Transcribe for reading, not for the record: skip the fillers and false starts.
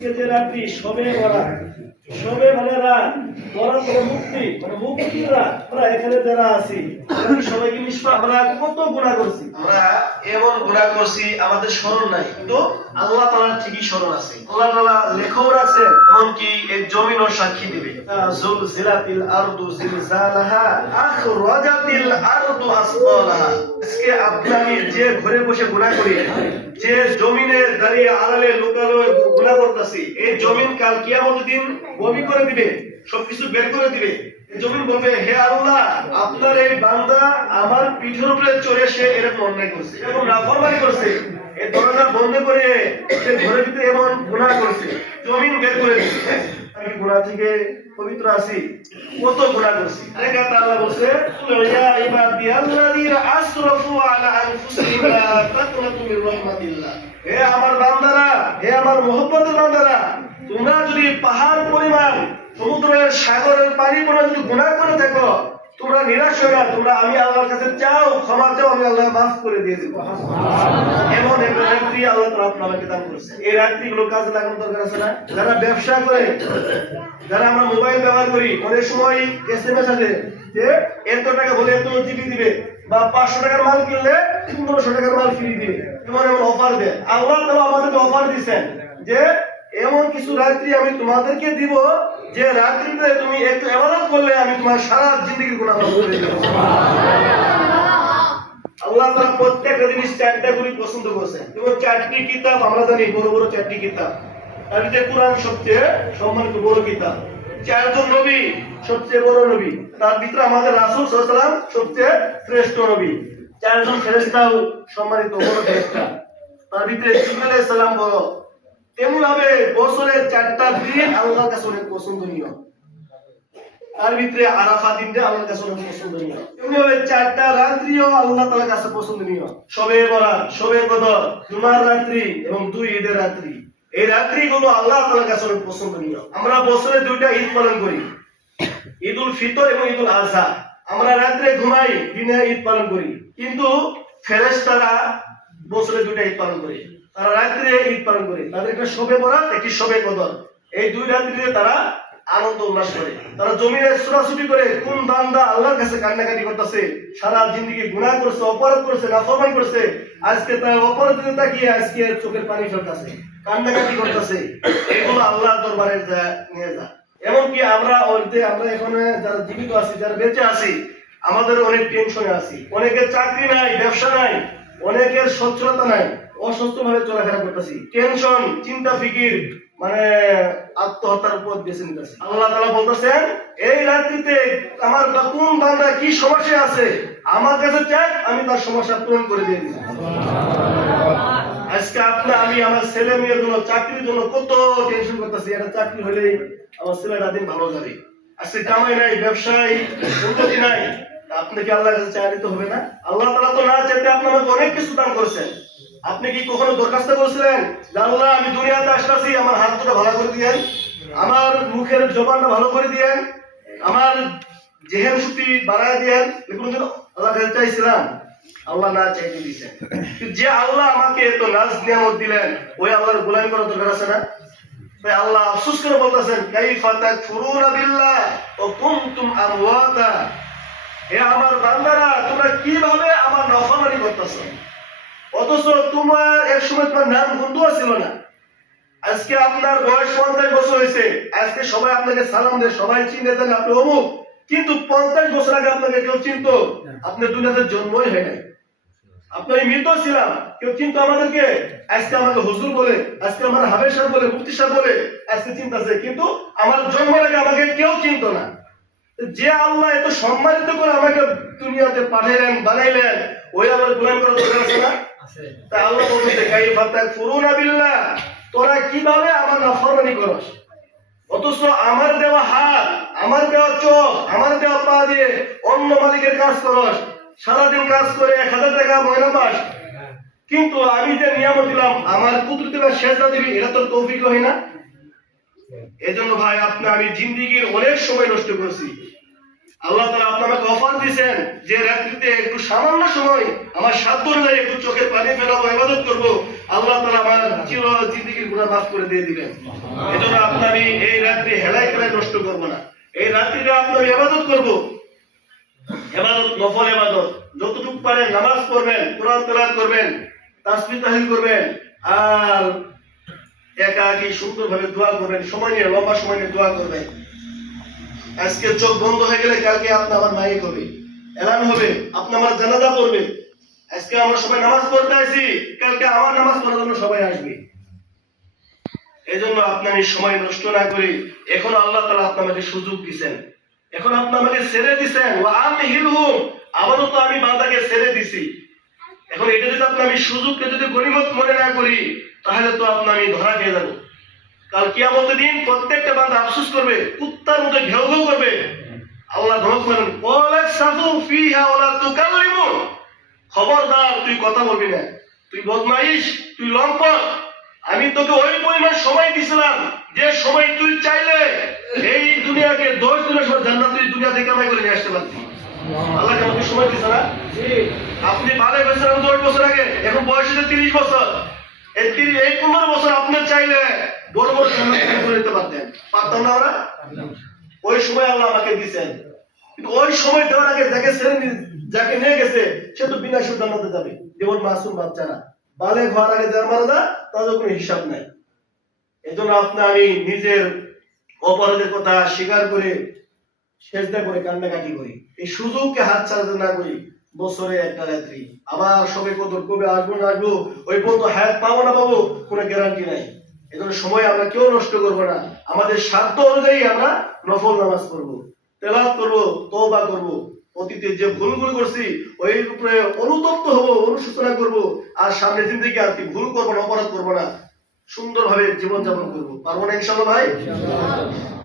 যে রাত্রি সবে বরাত, সবে মানে রাত, বরাত মানে মুক্তি, মানে মুক্তির রাত। আমরা এখানে যারা আছি সবাই কি নিষ্পাপ? আমরা কত গুনাহ করছি, আমরা এমন গুনাহ করছি আমাদের স্মরণ নাই, কিন্তু আল্লাহ তাআলার ঠিকই স্মরণ আছে। আল্লাহ তাআলা লেখাও রাখছেন, এমনকি এই জমিনও সাক্ষী দিবে। জুলজিলাতিল আরদু জিলজালাহা আখরাজাতিল আরদু আসফালাহা। আজকে আপনি যে ঘরে বসে গুনাহ করি, যে জমিনে দাঁড়িয়ে আড়ালে লুকালো গুনাহ করতেছি, এই জমিন কাল কিয়ামতের দিন বমি করে দিবে, সবকিছু বের করে দিবে। জমিন বলবে, হে আল্লাহ, আপনার এই বান্দা আমার পিঠের উপরে চড়ে সে এরকম অন্যায় করছে, এরকম নাফরমানি করছে, এই দরজা বন্ধ করে সে ঘরের ভিতরে এমন গুনাহ করছে, জমিন বের করে দিচ্ছে। আমি গুনাহ থেকে পবিত্র আছি, কত গুনাহ করছি। আরেকটা আল্লাহ বলছে, ইয়া ইবাদিয়াল্লাযীনা আসরাফু আলা আনফুসিহিম লা তাকনাতু মির রাহমাতিল্লাহ। হে আমার বান্দারা, হে আমার মহব্বতের বান্দারা, তোমরা যদি পাহাড় পরিমাণ সমুদ্রের সাগরের পানি পরিমাণ যদি গুনাহ করে থাকো, তোমরা নিরাশ হয়ে না, তোমরা আমি আল্লাহর কাছে চাও, ক্ষমা চাও, আমি আল্লাহ মাফ করে দিয়ে দেব। এমন একটা রাত্রি আল্লাহ তাআলা আপনাকে দান করেছে। এই রাত্রিগুলো কাজে লাগানো দরকার আছে না? যারা ব্যবসা করে, যারা আমরা মোবাইল ব্যবহার করি, অনেক সময় এসএমএস আসে যে এত টাকা বলে এত জিবি দিবে, বা 500 টাকার মাল কিনলে 1500 টাকার মাল ফ্রি দিবে, এমন এমন অফার দেয়। আল্লাহ তাআলা আমাদেরকে অফার দিয়েছেন যে এমন কিছু রাত্রি আমি তোমাদেরকে দিব, যে রাত্রিতে তুমি একটু ইবাদত করলে আমি তোমার সারা জিন্দেগির গুনাহ মাফ করে দেব। আল্লাহ তাআলা প্রত্যেকটা জিনিস চারটা করে পছন্দ করেছেন, এবং চারটি কিতাব আমরা জানি, বড় বড় চারটি কিতাব। তার ভিতরে কোরআন সবচেয়ে সম্মানিত বড় কিতাব, চারজন নবী সবচেয়ে বড় নবী, তার ভিতরে আমাদের রাসূল সাল্লাল্লাহু আলাইহি ওয়াসাল্লাম সবচেয়ে শ্রেষ্ঠ নবী, চারজন ফেরেশতাও সম্মানিত বড় ফেরেশতা, তার ভিতরে জিবরাইল আলাইহিস সালাম বড়। তেমনি ভাবে বছরের 4টা দিন আল্লাহর কাছে অনেক পছন্দনীয়, তার ভিতরে আরাফা দিনটা আল্লাহর কাছে অনেক পছন্দনীয়। তেমনি ভাবে 4টা রাত্রিও আল্লাহ তাআলার কাছে পছন্দনীয়, শবে বরাত, শবে কদর, জুমার রাত্রি এবং 2 ঈদের রাত্রি। এই রাত্রিগুলো আল্লাহ তাআলার কাছে অনেক পছন্দনীয়। আমরা বছরে 2টা ঈদ পালন করি, ঈদুল ফিতর এবং ঈদুল আযহা। আমরা রাত্রে ঘুমাই, দিনে ঈদ পালন করি, কিন্তু ফেরেশতারা বছরে 2টা ঈদ পালন করে, তারা রাত্রে ঈদ পালন করে। তাদের একটা শবে বরাত, একটি শবে কদর। এই 2 রাত্রিতে তারা আনন্দ উল্লাস করে, তারা জমিনে ছোটাছুটি করে। কোন বান্দা আল্লাহর কাছে কান্নাকাটি করতেছে, সারা জিন্দেগি গুনাহ করছে, অপরাধ করছে, নাফরমানি করছে, আজকে তার অপরাধের তাকিয়ে আজকে চোখের পানি ফেলতেছে, কান্নাকাটি করতেছে, এগুলো আল্লাহর দরবারে নিয়ে যা। এমনকি আমরা এখানে যারা জীবিত আছি, যারা বেঁচে আছি, আমাদের অনেক টেনশনে আছি, অনেকের চাকরি নাই, ব্যবসা নাই, অনেকের সচ্ছলতা নাই, অসুস্থ ভাবে চলাফেরা করতেছি, টেনশন, চিন্তা ফিকির, মানে আত্মহত্যার উপর বেছে নিতেছি। আল্লাহ তাআলা বলতেছেন, এই রাত্রিতে আমার কোন বান্দা কি সমস্যা আছে আমার কাছে চাই, আমি তার সমস্যা পূরণ করে দিয়ে দিই। আজকে আমি আমার ছেলে মেয়ের জন্য, চাকরির জন্য কত টেনশন করতেছি। একটা চাকরি হলেই আমার ছেলেটা দিন ভালো যাবে, আজকে কামাই নাই, ব্যবসায় উন্নতি নাই, আপনি কি আল্লাহর কাছে চাই দিতে হবে না? আল্লাহ তাআলা তো না চাইতে আপনি আমাকে অনেক কিছু দান করেছেন। আপনি কি কখনো দরখাস্ত করেছিলেন যে আল্লাহ, আমি দুনিয়াতে আসছি, আমার হাত দুটো ভালো করে দিয়েন, আমার মুখের জবানটা ভালো করে দিয়েন, আমার জেহেন শক্তি বাড়ায় দিয়েন? এগুলো কিন্তু আল্লাহর কাছে চাইছিলাম? আল্লাহ না চাইতে দিয়েছেন। যে আল্লাহ আমাকে এত নাজ নিয়ামত দিলেন, ওই আল্লাহর গোলামি করার দরকার আছে না? তাই আল্লাহ আফসোস করে বলতেছেন, কাইফা তাকফুরুনা বিল্লাহ ওয়া কুনতুম আমওয়াতা। হে আমার বান্দারা, তোমরা কিভাবে আমার নাফরমানি করতেছো, অথচ তোমার এক সময় তোমার নাম বন্ধুও ছিল না। আজকে আপনার বয়স 50 বছর হয়েছে, আজকে সবাই আপনাকে সালাম দেয়, সবাই চিনে দেন আপনি অমুক, কিন্তু 50 বছর আগে আপনাকে কেউ চিনতো? আপনি দুনিয়াতে জন্মই হয় নাই, আপনি মৃত ছিলাম, কেউ চিনতো আমাদেরকে? আজকে আমাকে হুজুর বলে, আজকে আমার হাবেশ সাহেব বলে, মুফতি সাহেব বলে আজকে চিন্তাছে, কিন্তু আমার জন্মের আগে আমাকে কেউ চিনতো না। যে আল্লাহ এত সম্মানিত করে আমাকে দুনিয়াতে পাঠাইলেন, বানাইলেন, ওই আল্লাহর গোলামি করার দরকার আছে না? তাই আল্লাহ বলতেছে, কাইফা তাকফুরুনা বিল্লাহ, তোরা কিভাবে আমার নাফরমানি করস, অথচ আমার দেওয়া হাত, আমার দেওয়া চোখ, আমার দেওয়া পা দিয়ে অন্য মালিকের কাজ করস, সারাদিন কাজ করে 1000 টাকা মহিনা পাস, কিন্তু আমি যে নিয়ামত দিলাম, আমার কুদরতে সেজদা দিবি, এটা তোর তৌফিক হয় না? এজন্য ভাই, আমি জিন্দেগির অনেক সময় নষ্ট করেছি, আল্লাহ তাআলা আপনাকে অফার দিয়েছেন যে রাত্রিতে একটু সামান্য সময় আমার সাধ্য অনুযায়ী একটু চোখের পানি ফেলাবো, ইবাদত করব, আল্লাহ তাআলা আমার চির জিন্দেগীর গুনাহ মাফ করে দিয়ে দিবেন। এজন্য আমি এই রাত্রি হেলায় খেলায় নষ্ট করব না। এই রাত্রিটা আমি ইবাদত করব, ইবাদত নফল ইবাদত, যতটুকু পারেন নামাজ পড়বেন, কোরআন তেলাওয়াত করবেন, তাসবিহ তাহলিল করবেন, আর একাকী সুন্দরভাবে দোয়া করবেন, সময় নিয়ে লম্বা সময় নিয়ে দোয়া করবেন। আজকে চোখ বন্ধ হয়ে গেলে কালকে আপনি আমার মাইক হবে, এলান হবে, আপনি আমার জানাজা পড়বে। আজকে আমরা সবাই নামাজ পড়তে আসি, কালকে আমার নামাজ পড়ার জন্য সবাই আসবে। এই জন্য আমি সময় নষ্ট না করি, এখন আল্লাহ তাআলা আপনাকে সুযোগ দিচ্ছেন, এখন আপনি আমাকে ছেড়ে দিচ্ছেন, আবারও তো আমি বান্দাকে ছেড়ে দিছি। এখন এটা যদি আমি সুযোগকে যদি গনিমত মনে না করি, তাহলে তো আমি ধরা খেয়ে যাবো। কাল কিয়ামতের দিন প্রত্যেকটা বান্দা আফসোস করবে, কুত্তার মতো ঘেউ ঘেউ করবে। আল্লাহ ধমক করেন, খবরদার তুই কথা বলবি না, তুই বদমাইশ, তুই লম্পট। আমি তোকে ওই পরিমাণ সময় দিছিলাম যে সময় তুই চাইলে এই দুনিয়াকে 10 দিনের সময় জান্নাত তুই দুনিয়া থেকে কামাই করে নিয়ে আসতে পারবি। আল্লাহ আমাকে সময় দিছে না? আপনি ভালো হয়েছেন 10 বছর আগে, এখন বয়স হচ্ছে 30 বছর। এই 15 বছর আপনি চাইলে বড় বড় জান্নাত করে নিতে পারতেন, পারতাম না আমরা? ওই সময় আল্লাহ আমাকে দিয়েছেন, কিন্তু ওই সময় দেওয়ার আগে যাকে নিয়ে গেছে সে তো বিনা সুদ জান্নাতে যাবে। যেমন মাসুম বাচ্চারা বালেগ হওয়ার আগে যারা মারা যায় তাদের কোনো হিসাব নাই। এজন্য আমি নিজের অপরাধের কথা স্বীকার করে সেজদা করে কান্নাকাটি করি, এই সুযোগকে হাত ছাড়াতে না করি। বছরে একটা রাত্রি, আবার সবে কদর কবে আসবো না আসবো, ওই পর্যন্ত হায়াত পাবো না পাবো কোনো গ্যারান্টি নাই। এজন্য সময় আমরা কেউ নষ্ট করবো না, আমাদের সাধ্য অনুযায়ী আমরা নফল নামাজ পড়বো, তেলাওয়াত করবো, তওবা করবো। অতীতে যে ভুলগুলো করছি ওই উপরে অনুতপ্ত হবো, অনুশোচনা করবো, আর সামনে জিন্দেগি আর কি ভুল করবো না, অপরাধ করবো না, সুন্দরভাবে জীবনযাপন করবো। পারবো না ইনশাআল্লাহ ভাই?